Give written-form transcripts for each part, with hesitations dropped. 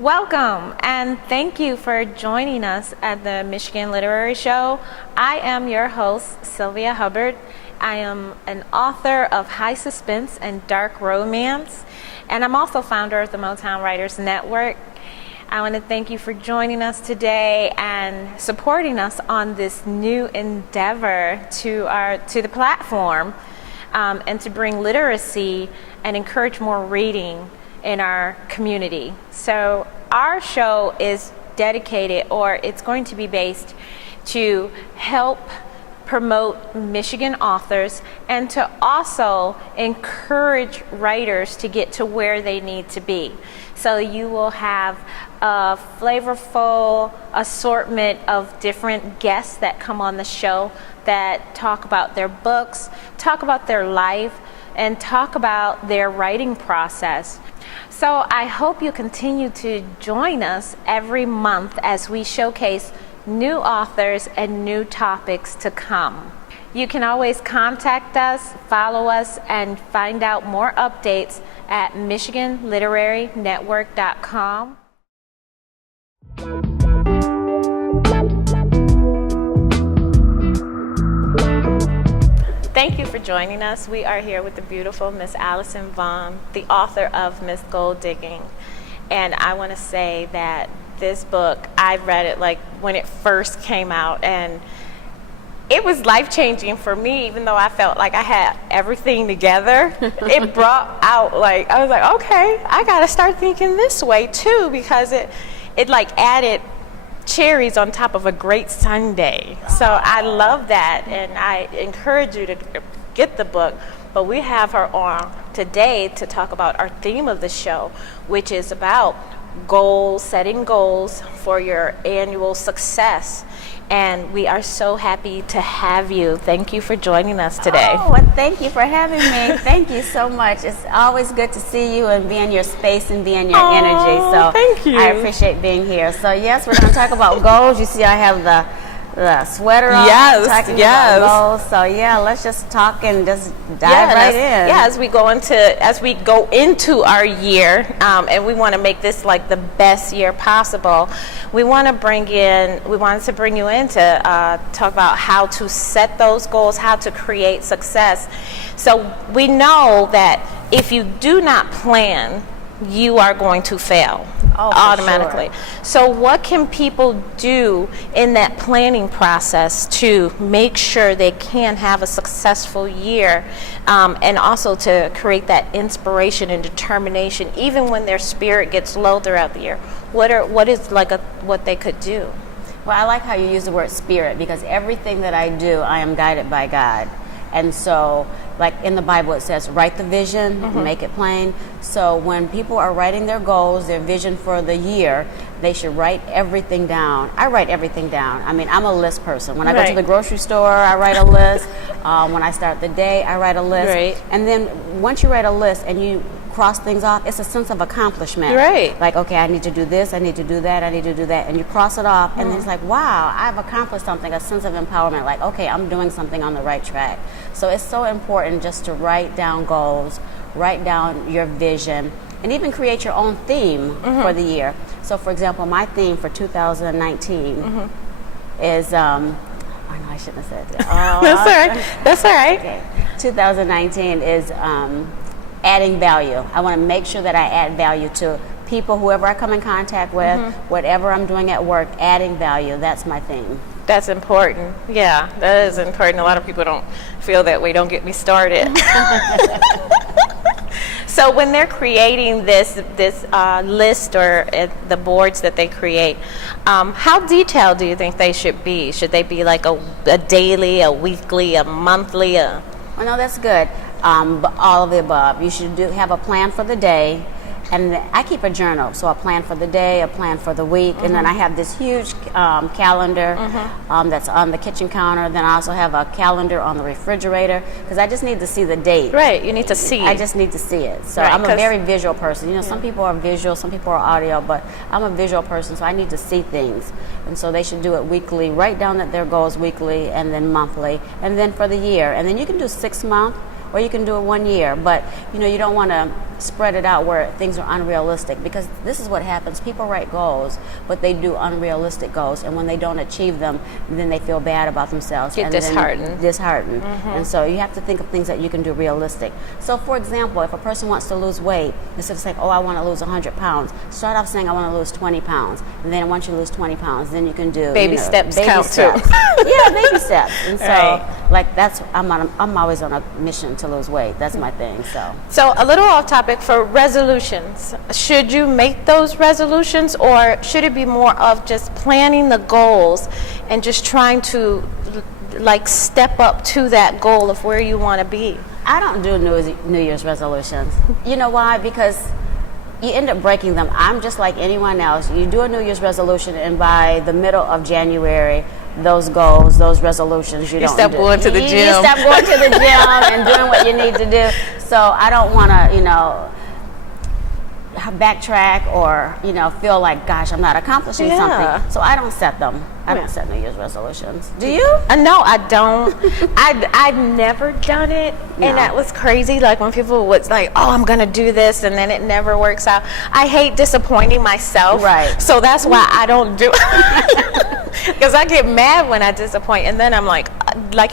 Welcome and thank you for joining us at the Michigan Literary Show. I am your host, Sylvia Hubbard. I am an author of high suspense and dark romance, and I'm also founder of the Motown Writers Network. I want to thank you for joining us today and supporting us on this new endeavor to the platform and to bring literacy and encourage more reading in our community. So our show is dedicated, or it's going to be based to help promote Michigan authors and to also encourage writers to get to where they need to be. So you will have a flavorful assortment of different guests that come on the show that talk about their books, talk about their life, and talk about their writing process. So I hope you continue to join us every month as we showcase new authors and new topics to come. You can always contact us, follow us, and find out more updates at MichiganLiteraryNetwork.com. Thank you for joining us. We are here with the beautiful Miss Alison Vaughn, the author of Miss Gold Digging. And I want to say that this book, I read it like when it first came out, and it was life-changing for me, even though I felt like I had everything together. It brought out, like, I was like, okay, I got to start thinking this way too, because it like added cherries on top of a great sundae. So I love that, and I encourage you to get the book. But we have her on today to talk about our theme of the show, which is about goals, setting goals for your annual success. And we are so happy to have you. Thank you for joining us today. Oh, well, thank you for having me. Thank you so much. It's always good to see you and be in your space and be in your energy. So thank you. I appreciate being here. So yes, we're going to talk about goals. You see I have the sweater on. Yes, about goals. So yeah, let's just talk and just dive right in. Yeah, as we go into our year, and we want to make this like the best year possible. We wanted to bring you in to talk about how to set those goals, how to create success. So we know that if you do not plan, you are going to fail automatically. Sure. So what can people do in that planning process to make sure they can have a successful year, and also to create that inspiration and determination even when their spirit gets low throughout the year? What they could do? Well, I like how you use the word spirit, because everything that I do, I am guided by God. And so, like in the Bible, it says, write the vision, make it plain. So when people are writing their goals, their vision for the year, they should write everything down. I write everything down. I mean, I'm a list person. When I go to the grocery store, I write a list. When I start the day, I write a list. Right. And then once you write a list and you cross things off, it's a sense of accomplishment. Right. Like, okay, I need to do this, I need to do that, I need to do that. And you cross it off, and then it's like, wow, I've accomplished something, a sense of empowerment. Like, okay, I'm doing something on the right track. So it's so important just to write down goals, write down your vision, and even create your own theme for the year. So, for example, my theme for 2019 is, oh no, I shouldn't have said that. Oh, That's all right. That's all right. Okay. 2019 is adding value. I want to make sure that I add value to people, whoever I come in contact with, whatever I'm doing at work, adding value. That's my theme. That's important. Yeah, that is important. A lot of people don't feel that way. Don't get me started. So when they're creating this list or the boards that they create, how detailed do you think they should be? Should they be like a daily, a weekly, a monthly? Well, no, that's good. But all of the above. You should have a plan for the day. And I keep a journal, so a plan for the day, a plan for the week, and then I have this huge calendar that's on the kitchen counter. Then I also have a calendar on the refrigerator, because I just need to see the date. Right, you need to see. I just need to see it. So I'm a very visual person. You know, some people are visual, some people are audio, but I'm a visual person, so I need to see things. And so they should do it weekly. Write down their goals weekly, and then monthly, and then for the year. And then you can do 6 months, or you can do it 1 year. But you know, you don't want to spread it out where things are unrealistic, because this is what happens. People write goals, but they do unrealistic goals, and when they don't achieve them, then they feel bad about themselves. Get and disheartened. And so you have to think of things that you can do realistic. So for example, if a person wants to lose weight, instead of saying, oh, I want to lose 100 pounds, start off saying, I want to lose 20 pounds. And then once you lose 20 pounds, then you can do baby steps count steps. too. Yeah, baby steps. And so Right. like that's, I'm always on a mission to lose weight. That's my thing. So a little off topic, for resolutions, should you make those resolutions, or should it be more of just planning the goals and just trying to like step up to that goal of where you want to be? I don't do New Year's resolutions. You know why? Because you end up breaking them. I'm just like anyone else. You do a New Year's resolution, and by the middle of January, those goals, those resolutions, you don't stop do. going to the You gym. stop going to the gym and doing what you need to do. So I don't want to, backtrack or, feel like, gosh, I'm not accomplishing something. So I don't set them. I don't set New Year's resolutions. Do you? No, I don't. I've never done it, and that was crazy. Like when people would like, "Oh, I'm gonna do this," and then it never works out. I hate disappointing myself, Right. So that's why I don't do it. Because I get mad when I disappoint, and then I'm like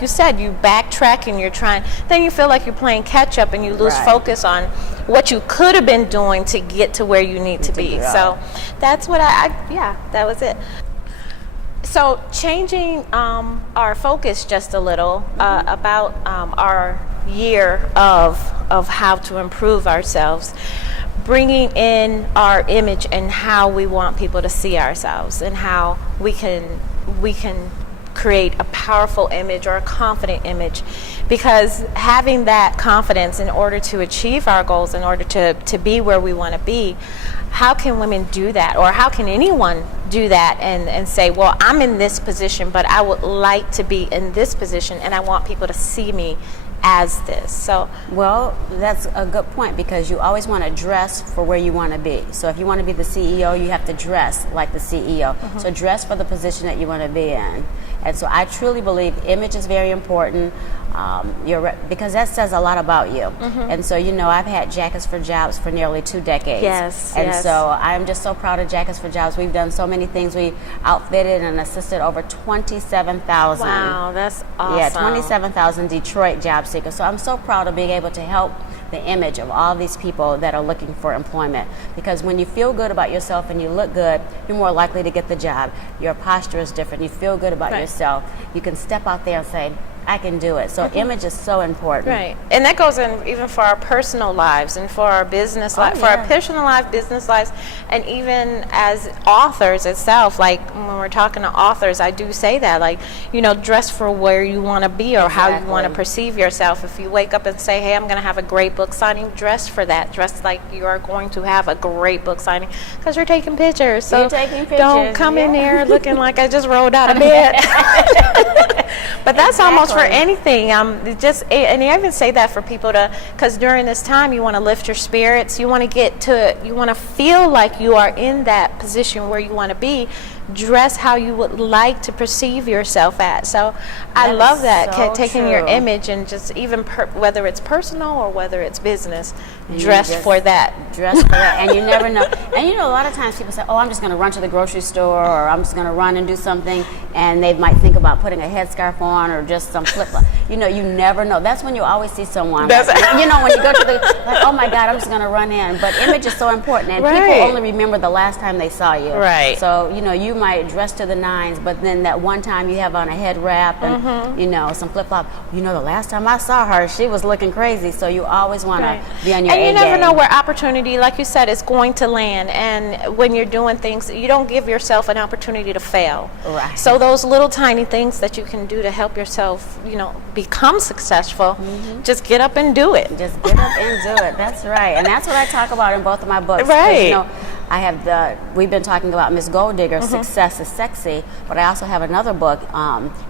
you said, you backtrack and you're trying. Then you feel like you're playing catch up, and you lose Right. focus on what you could have been doing to get to where you need to be. So that's what that was it. So changing our focus just a little about our year of how to improve ourselves, bringing in our image and how we want people to see ourselves, and how we can create a powerful image or a confident image, because having that confidence in order to achieve our goals, in order to be where we want to be, how can women do that, or how can anyone do that and say, well, I'm in this position, but I would like to be in this position, and I want people to see me as this? So, well, that's a good point, because you always want to dress for where you want to be. So if you want to be the CEO, you have to dress like the CEO. So dress for the position that you want to be in. And so I truly believe image is very important, because that says a lot about you. And so, I've had Jackets for Jobs for nearly 2 decades. Yes. And so I'm just so proud of Jackets for Jobs. We've done so many things. We outfitted and assisted over 27,000. wow, that's awesome. Yeah, 27,000 Detroit job seekers. So I'm so proud of being able to help the image of all these people that are looking for employment. Because when you feel good about yourself and you look good, you're more likely to get the job. Your posture is different. You feel good about yourself. You can step out there and say, I can do it. So image is so important. Right. And that goes in even for our personal lives and for our business life, for our personal life, business lives, and even as authors itself. Like when we're talking to authors, I do say that, like, dress for where you want to be or how you want to perceive yourself. If you wake up and say, hey, I'm going to have a great book signing, dress for that. Dress like you are going to have a great book signing, because you're taking pictures. So don't come in there looking like I just rolled out of bed. But that's almost for anything. And I even say that for people because during this time you want to lift your spirits. You want to feel like you are in that position where you want to be. Dress how you would like to perceive yourself at. So I love that, so taking your image and just even whether it's personal or whether it's business, dress for that. Dress for that, and you never know. And a lot of times people say, oh, I'm just going to run to the grocery store, or I'm just going to run and do something, and they might think about putting a headscarf on or just some flip-flop. You never know. That's when you always see someone. When you go to oh my God, I'm just going to run in. But image is so important, and people only remember the last time they saw you. Right. So, you might dress to the nines, but then that one time you have on a head wrap and, some flip-flop. The last time I saw her, she was looking crazy. So you always want to be on your A game. And you never know where opportunity, like you said, is going to land. And when you're doing things, you don't give yourself an opportunity to fail. Right. So those little tiny things that you can do to help yourself, become successful, just get up and do it. Just get up and do it. That's right. And that's what I talk about in both of my books. Right. I have we've been talking about Miss Gold Digger, Success is Sexy, but I also have another book,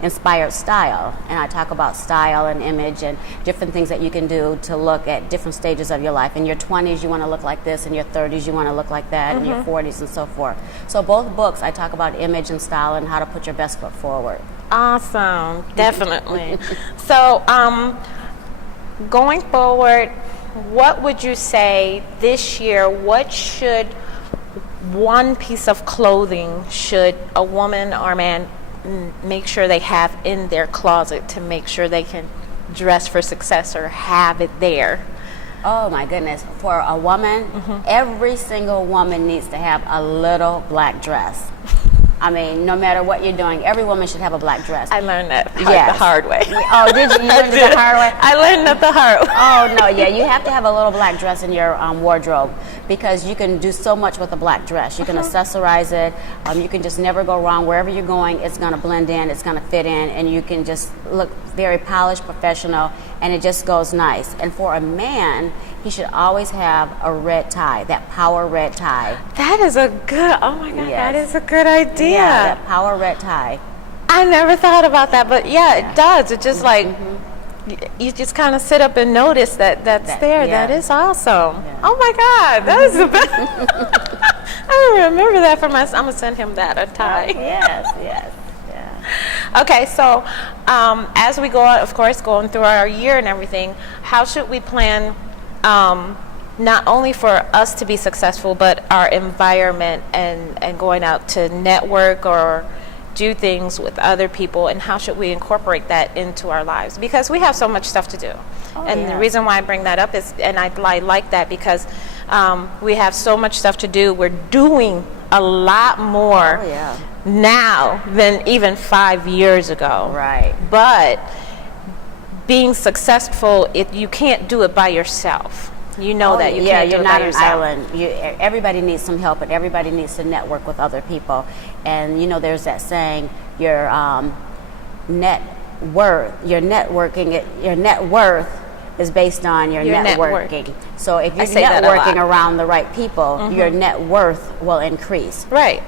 Inspired Style, and I talk about style and image and different things that you can do to look at different stages of your life. In your 20s, you want to look like this. In your 30s, you want to look like that. In your 40s, and so forth. So both books, I talk about image and style and how to put your best foot forward. Awesome. Definitely. So going forward, what would you say this year, what should one piece of clothing should a woman or a man make sure they have in their closet to make sure they can dress for success or have it there? Oh my goodness. For a woman, every single woman needs to have a little black dress. I mean, no matter what you're doing, every woman should have a black dress. I learned that the hard way. Oh, did you? You learned it the hard way? I learned that the hard way. Oh, no, yeah. You have to have a little black dress in your wardrobe because you can do so much with a black dress. You can accessorize it. You can just never go wrong. Wherever you're going, it's going to blend in, it's going to fit in, and you can just look very polished, professional, and it just goes nice. And for a man, he should always have a red tie, that power red tie. That is a good, oh my God, that is a good idea. Yeah, that power red tie. I never thought about that, but it does. It just like, you just kind of sit up and notice that's there. Yeah. That is awesome. Yeah. Oh my God, that is the best. I don't remember that for myself. I'm going to send him that, a tie. Yes. Yeah. Okay, so as we go on, of course, going through our year and everything, how should we plan not only for us to be successful, but our environment and going out to network or do things with other people, and how should we incorporate that into our lives? Because we have so much stuff to do. The reason why I bring that up is, and I like that because we have so much stuff to do. We're doing a lot more now than even 5 years ago. Right. But being successful, you can't do it by yourself. You know that you can't do it by yourself. You're not an island. Everybody needs some help, and everybody needs to network with other people. And there's that saying, your net worth is based on your networking. So if you're networking around the right people, your net worth will increase. Right.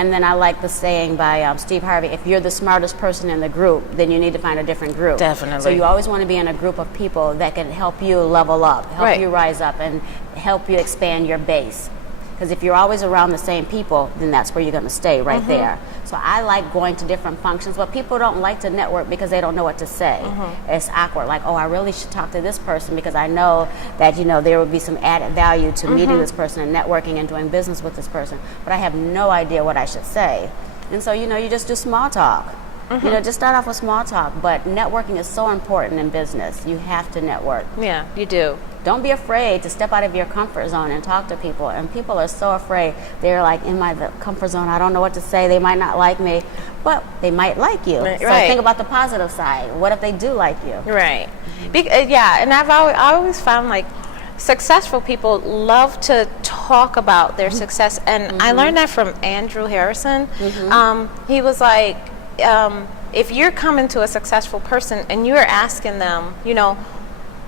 And then I like the saying by Steve Harvey, if you're the smartest person in the group, then you need to find a different group. Definitely. So you always want to be in a group of people that can help you level up, help you rise up, and help you expand your base. Because if you're always around the same people, then that's where you're going to stay right there. So I like going to different functions, but people don't like to network because they don't know what to say. It's awkward. Like, I really should talk to this person because I know that, there would be some added value to meeting this person and networking and doing business with this person. But I have no idea what I should say. And so, you just do small talk. Just start off with small talk. But networking is so important in business. You have to network. Yeah, you do. Don't be afraid to step out of your comfort zone and talk to people. And people are so afraid. They're like, in my comfort zone, I don't know what to say. They might not like me, but they might like you. Right. So think about the positive side. What if they do like you? Right. And I always found like successful people love to talk about their success. And I learned that from Andrew Harrison. He was like, if you're coming to a successful person and you're asking them,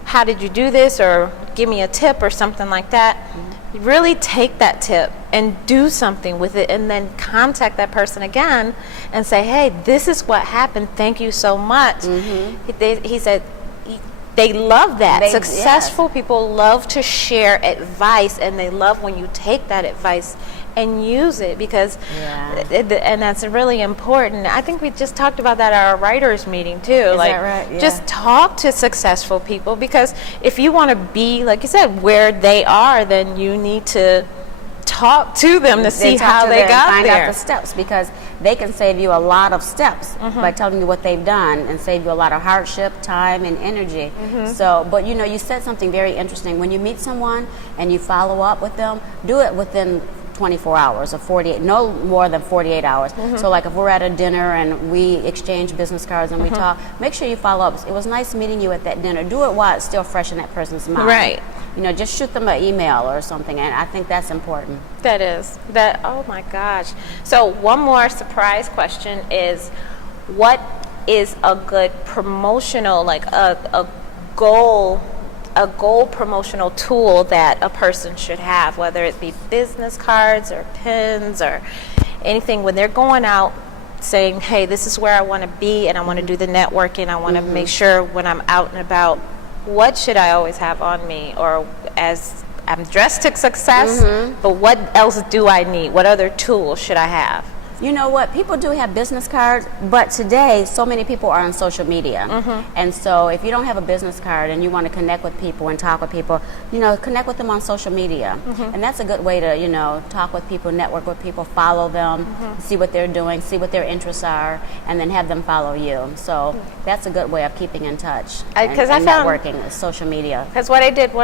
how did you do this, or give me a tip or something like that, really take that tip and do something with it, and then contact that person again and say, hey, this is what happened, thank you so much. He said they love that. Successful people love to share advice, and they love when you take that advice and use it, because and that's really important. I think we just talked about that at our writers meeting too. Is that right? Yeah. Just talk to successful people, because if you want to be, like you said, where they are, then you need to talk to them to see how they got find there. Out the steps, because they can save you a lot of steps by telling you what they've done, and save you a lot of hardship, time, and energy. So, but you said something very interesting. When you meet someone and you follow up with them, do it within 24 hours or 48, no more than 48 hours. So like if we're at a dinner and we exchange business cards and we talk, make sure you follow up. It was nice meeting you at that dinner. Do it while it's still fresh in that person's mind. Right. Just shoot them an email or something, and I think that's important. That is. Oh my gosh. So one more surprise question is, what is a good promotional, like a goal promotional tool that a person should have, whether it be business cards or pins or anything, when they're going out saying, hey, this is where I want to be, and I want to do the networking, I want to make sure when I'm out and about, what should I always have on me? Or as I'm dressed to success, but what else do I need? What other tools should I have? You know what? People do have business cards, but today so many people are on social media. And so if you don't have a business card and you want to connect with people and talk with people, connect with them on social media. And that's a good way to, talk with people, network with people, follow them, see what they're doing, see what their interests are, and then have them follow you. So that's a good way of keeping in touch and networking with social media. Because what I did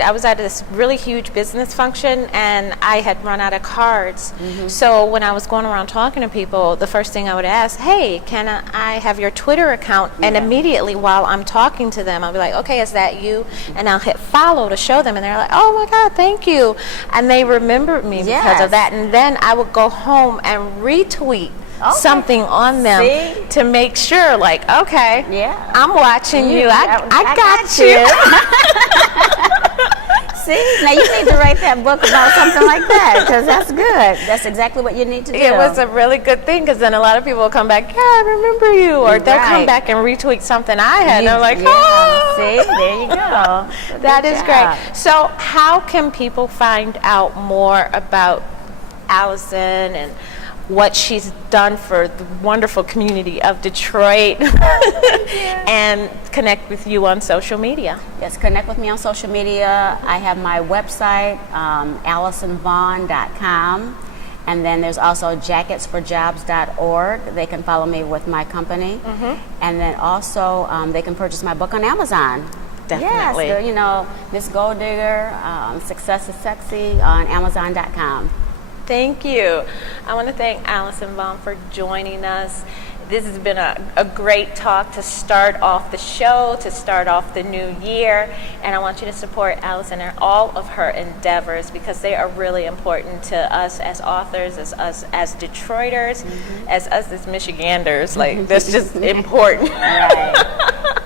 I was at this really huge business function and I had run out of cards. So when I was going around talking to people, the first thing I would ask, hey, can I have your Twitter account? And immediately while I'm talking to them, I'll be like, okay, is that you? And I'll hit follow to show them, and they're like, oh my God, thank you. And they remembered me because of that. And then I would go home and retweet something on them to make sure, like, okay, I'm watching you. I got you. See, now you need to write that book about something like that, because that's good. That's exactly what you need to do. It was a really good thing, because then a lot of people will come back, yeah, I remember you, or they'll come back and retweet something I had, and I'm like, oh. See, there you go. That is great. So how can people find out more about Alison and what she's done for the wonderful community of Detroit and connect with you on social media? Yes, connect with me on social media. I have my website, AlisonVaughn.com, and then there's also jacketsforjobs.org. They can follow me with my company, and then also they can purchase my book on Amazon. Definitely. Yes, Miss Gold Digger, Success is Sexy on Amazon.com. Thank you. I want to thank Alison Vaughn for joining us. This has been a great talk to start off the show, to start off the new year, and I want you to support Alison and all of her endeavors, because they are really important to us as authors, as us as Detroiters, as us as Michiganders. Like, that's just important. Right.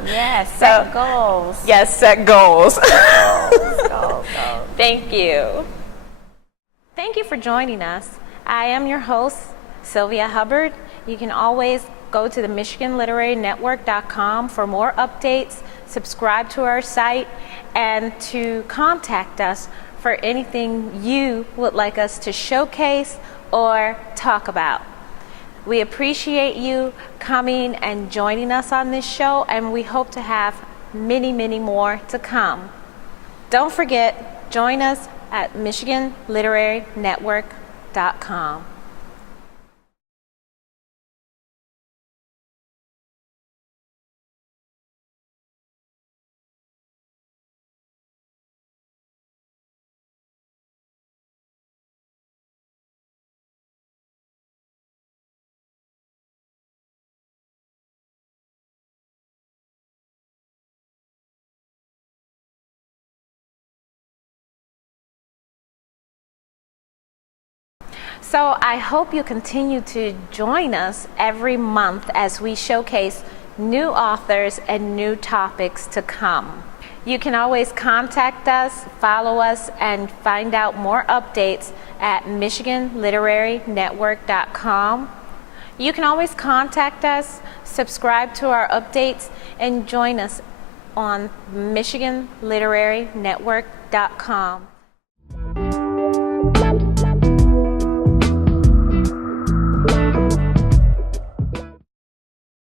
Yes, set goals. Yes, set goals. Goals. Thank you. Thank you for joining us. I am your host, Sylvia Hubbard. You can always go to the MichiganLiteraryNetwork.com for more updates, subscribe to our site, and to contact us for anything you would like us to showcase or talk about. We appreciate you coming and joining us on this show, and we hope to have many, many more to come. Don't forget, join us at MichiganLiteraryNetwork.com. So I hope you continue to join us every month as we showcase new authors and new topics to come. You can always contact us, follow us, and find out more updates at MichiganLiteraryNetwork.com. You can always contact us, subscribe to our updates, and join us on MichiganLiteraryNetwork.com.